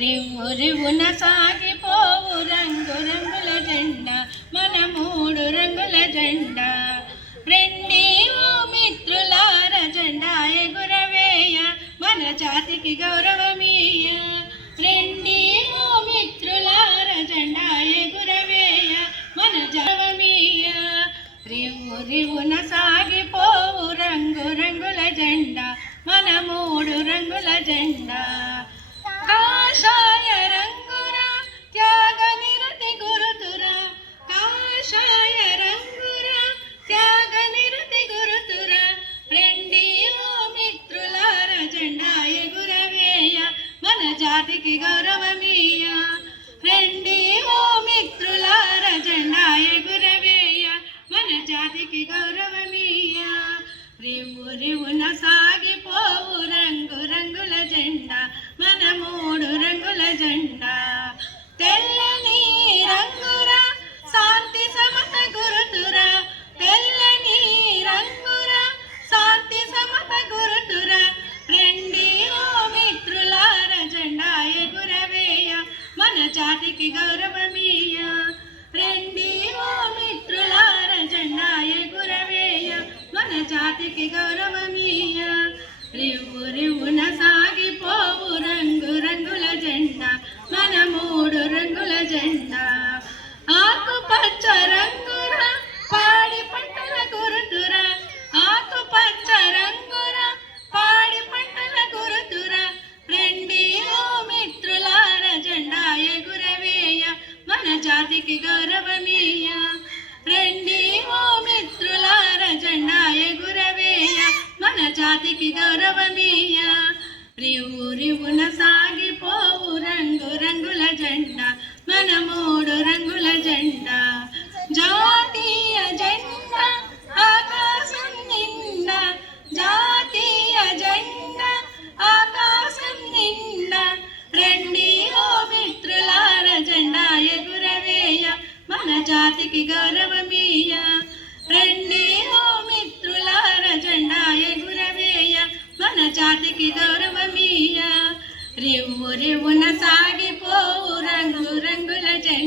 రంగుల రివ్వు రివ్వున సాగిపోవు రంగు రంగుల జెండా మన మూడు రంగుల జెండా. రెండి ఓ మిత్రులార జెండా ఎగురవేయ మన జాతికి గౌరవమీయ. రెండి ఓ మిత్రులార జెండా ఎగురవేయ మన గౌరవమీయ. రివ్వు రివ్వున సాగిపోవు రంగు రంగుల జెండా మన మూడు రంగుల జెండా. కాషాయ రంగురా త్యాగ నిరతి గురుతురా కాషాయ రంగురా త్యాగ నిరతి గురుతురా రెండి ఓ మిత్రులార జెండా ఎగురవేయ మన జాతికి గౌరవమీయ రెండి ఓ మిత్రులార జెండా ఎగురవేయ మన జాతికి గౌరవమీయ రివ్వు రివ్వున సాగిపోవు జాతికి గౌరవమీయ రేవు రివ్వున సాగిపోవు జాతికి గౌరవమీయ. రివ్వు సాగిపోవు రంగు రంగుల జెండా. మన మూడు రంగుల జెండా. జాతీయ జెండా ఆకాశం నిండా. జాతీయ జెండా ఆకాశం నిండా. రండి ఓ మిత్రులార జెండా ఎగురవేయ. మన జాతికి గౌరవమీయ. రివ్వు రివ్వున సాగిపోవు రంగు రంగుల జయ